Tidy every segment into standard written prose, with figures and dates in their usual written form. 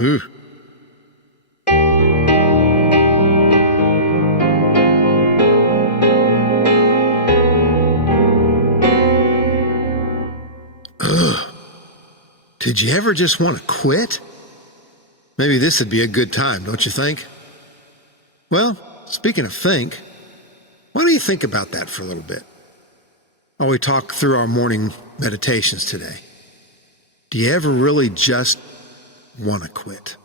Ooh. Ugh. Did you ever just want to quit? Maybe this would be a good time, don't you think? Well, speaking of think, why don't you think about that for a little bit while we talk through our morning meditations today? Do you ever really just want to quit?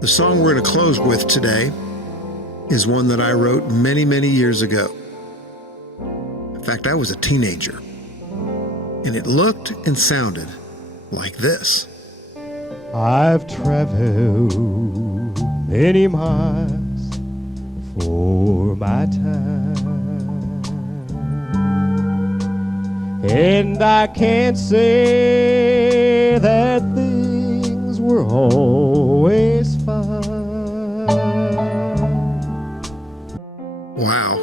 The song we're going to close with today is one that I wrote many, many years ago. In fact, I was a teenager, and it looked and sounded like this. I've traveled many miles for my time, and I can't say that things were always fine. Wow.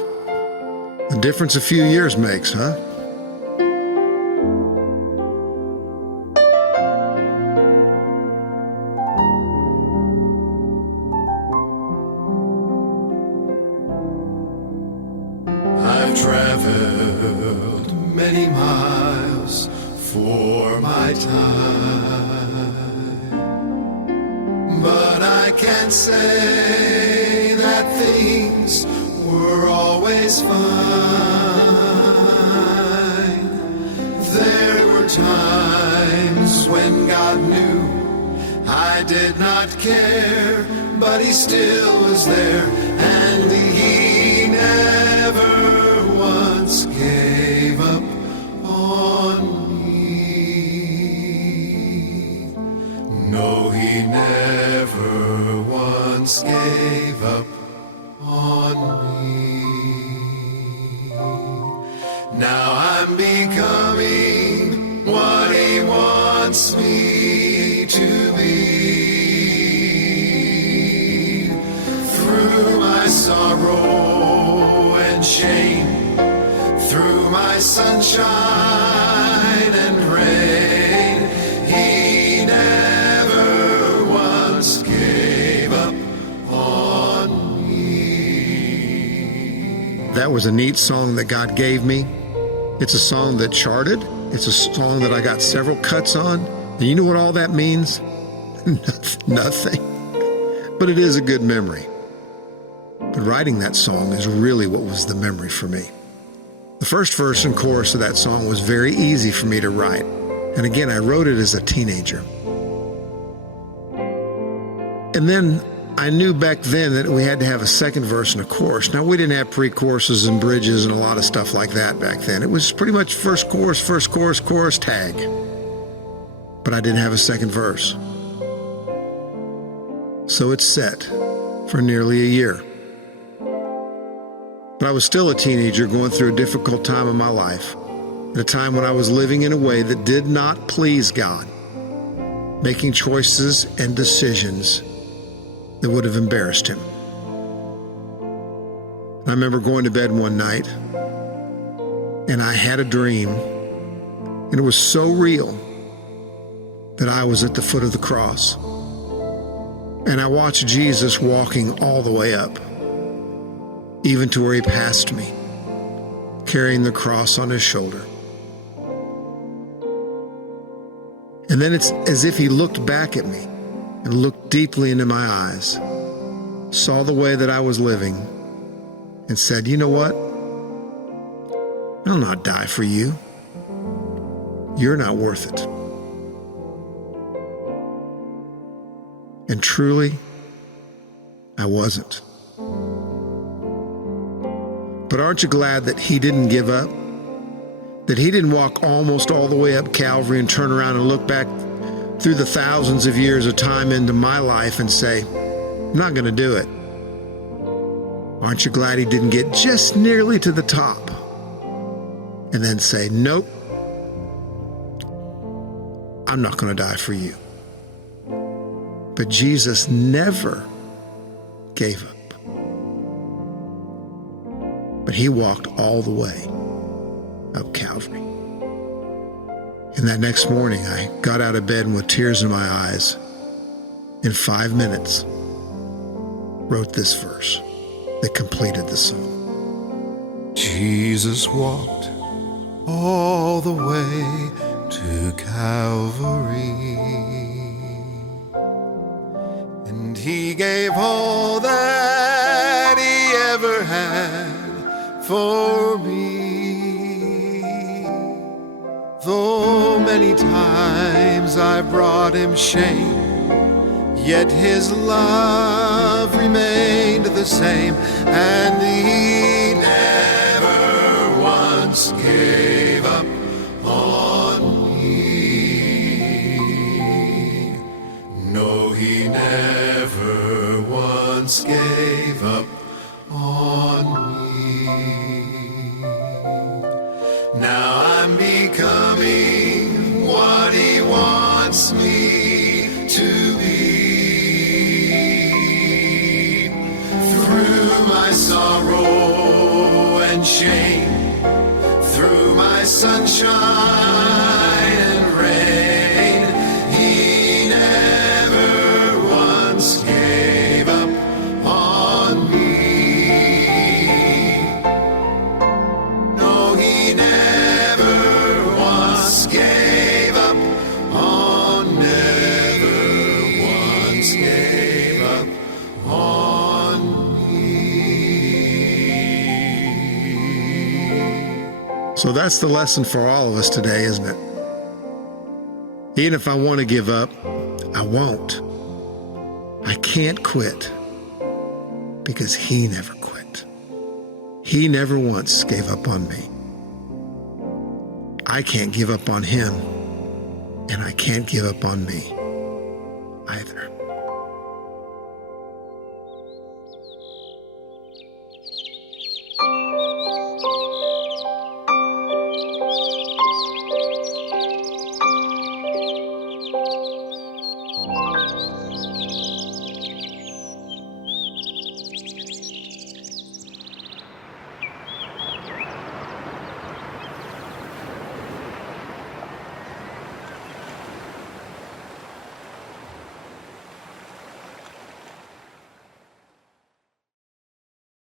The difference a few years makes, huh? I've traveled many miles for my time, but I can't say that things were always fine. There were times when God knew I did not care, but He still was there, and He never once gave up on me. No, He never once gave up on me. Now I'm becoming what He once wants me to be. Through my sorrow and shame, through my sunshine and rain, he never once gave up on me. That was a neat song that God gave me. It's a song that charted. It's a song that I got several cuts on. And you know what all that means? Nothing. But it is a good memory. But writing that song is really what was the memory for me. The first verse and chorus of that song was very easy for me to write. And again, I wrote it as a teenager. And then I knew back then that we had to have a second verse and a chorus. Now, we didn't have pre-choruses and bridges and a lot of stuff like that back then. It was pretty much first chorus, chorus, tag. But I didn't have a second verse. So it's set for nearly a year. But I was still a teenager going through a difficult time in my life, at a time when I was living in a way that did not please God, making choices and decisions that would have embarrassed him. I remember going to bed one night, and I had a dream, and it was so real that I was at the foot of the cross. And I watched Jesus walking all the way up, even to where he passed me, carrying the cross on his shoulder. And then it's as if he looked back at me and looked deeply into my eyes, saw the way that I was living, and said, "You know what? I'll not die for you. You're not worth it." And truly, I wasn't. But aren't you glad that he didn't give up? That he didn't walk almost all the way up Calvary and turn around and look back through the thousands of years of time into my life and say, "I'm not going to do it." Aren't you glad he didn't get just nearly to the top and then say, "Nope, I'm not going to die for you"? But Jesus never gave up. But he walked all the way up Calvary. And that next morning, I got out of bed with tears in my eyes. In 5 minutes, wrote this verse that completed the song. Jesus walked all the way to Calvary, and he gave all that he ever had for me. Though many times I brought him shame, yet his love remained the same, and he never once gave up on me. No, he never once gave up on me. Now I'm becoming what he wants me to be. Through my sorrow and shame, through my sunshine and rain, he never once gave up on me. No, he never once gave up on, never once gave up on me. So that's the lesson for all of us today, isn't it? Even if I want to give up, I won't. I can't quit because he never quit. He never once gave up on me. I can't give up on him, and I can't give up on me either.